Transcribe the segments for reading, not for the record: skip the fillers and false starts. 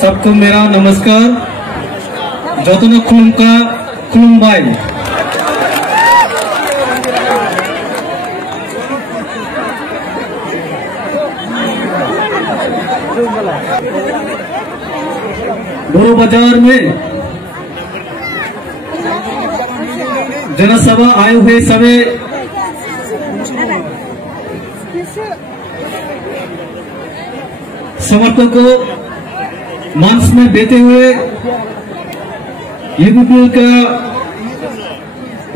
सबको मेरा नमस्कार। जतन खुलुमका खुलुमबाय। बोरो बाजार में जनसभा आए हुए सभी समर्थकों को मंच में देते हुए यूपीपीएल का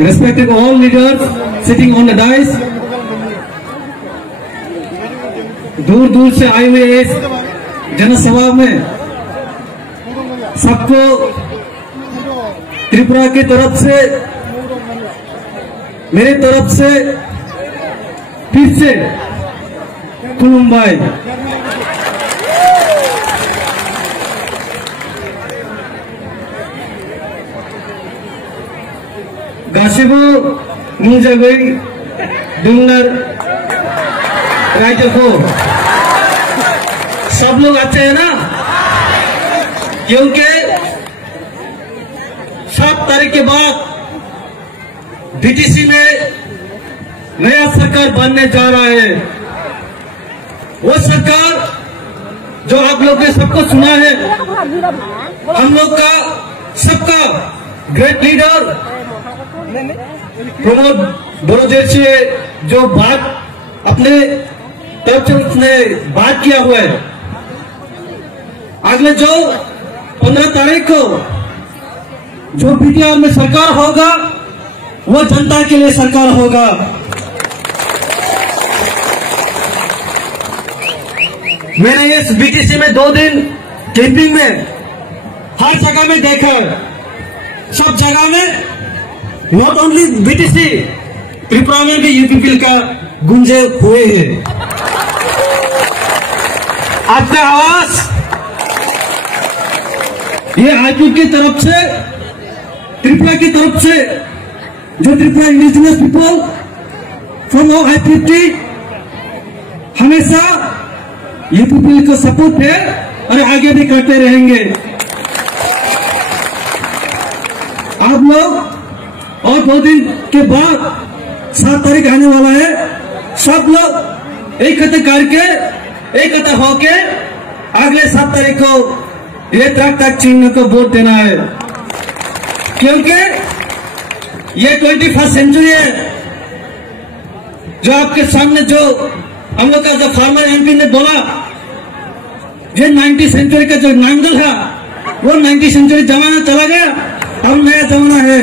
respected all leaders sitting on the dice, दूर दूर से आए हुए इस जनसभा में सबको त्रिपुरा की तरफ से, मेरी तरफ से फिर से खुलुमबाय। गासिबो मुंजाबै दुंगर राज्य को सब लोग अच्छे हैं ना, क्योंकि 7 तारीख के बाद बीटीसी में नया सरकार बनने जा रहा है। वो सरकार जो आप लोग ने सबको सुना है, हम लोग का सबका ग्रेट लीडर प्रमोद बड़ोदेर से जो बात अपने तरफ से उसने बात किया हुआ है, अगले जो 15 तारीख को जो बीटीआर में सरकार होगा वो जनता के लिए सरकार होगा। मैंने इस बीटीसी में 2 दिन कैंपिंग में हर जगह में देखा, सब जगह में नॉट ओनली बीटीसी, त्रिपुरा में भी यूपीपीएल का गुंजे हुए हैं। आपका आवाज ये आईपी की तरफ से, त्रिपुरा की तरफ से, जो त्रिपुरा इंडिजिनस पीपल फ्रॉम आई50 हमेशा यूपीपीएल को सपोर्ट है और आगे भी करते रहेंगे। आप लोग और 2 दिन के बाद 7 तारीख आने वाला है, सब लोग एकत्र करके, एकत्र होके अगले 7 तारीख को ये तक चिन्ह को वोट देना है, क्योंकि ये 21st सेंचुरी है। जो आपके सामने जो हम लोग का जो फार्मर एमपी ने बोला, ये 90 सेंचुरी का जो नांगल है वो 90 सेंचुरी जमाना चला गया, अब नया जमाना है।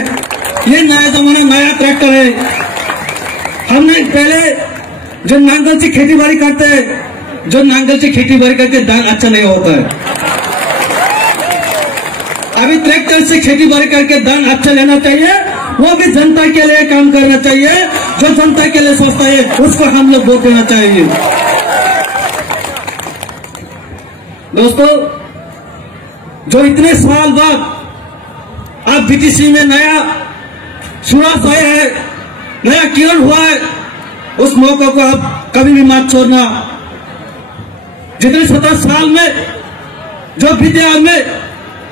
ये नया जमाना, नया ट्रैक्टर है। हमने पहले जो नांगल से खेती बाड़ी करते हैं, जो नांगल से खेती बाड़ी करके धान अच्छा नहीं होता है, अभी ट्रैक्टर से खेती बाड़ी करके धान अच्छा लेना चाहिए। वो भी जनता के लिए काम करना चाहिए, जो जनता के लिए सोचता है उसको हम लोग वोट देना चाहिए। दोस्तों, जो इतने साल बाद आप बीटीसी में नया शुरुआत आया है, नया किरण हुआ है, उस मौका को आप कभी भी मत छोड़ना। जितने 17 साल में जो बीटीआर में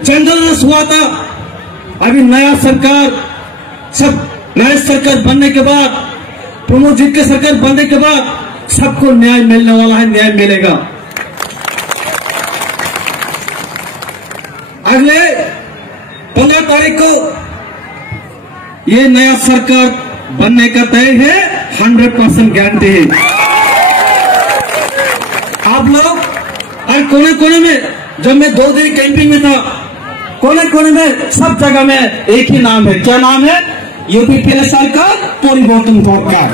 जनरल हुआ था, अभी नया सरकार, सब नया सरकार बनने के बाद, प्रमोद जी के सरकार बनने के बाद सबको न्याय मिलने वाला है, न्याय मिलेगा। अगले 15 तारीख को ये नया सरकार बनने का तय है, 100% गारंटी है। आप लोग हर कोने कोने में, जब मैं 2 दिन कैंपिंग में था, कोने कोने में सब जगह में एक ही नाम है। क्या नाम है? यूपीपीएल सरकार परिवर्तन सरकार।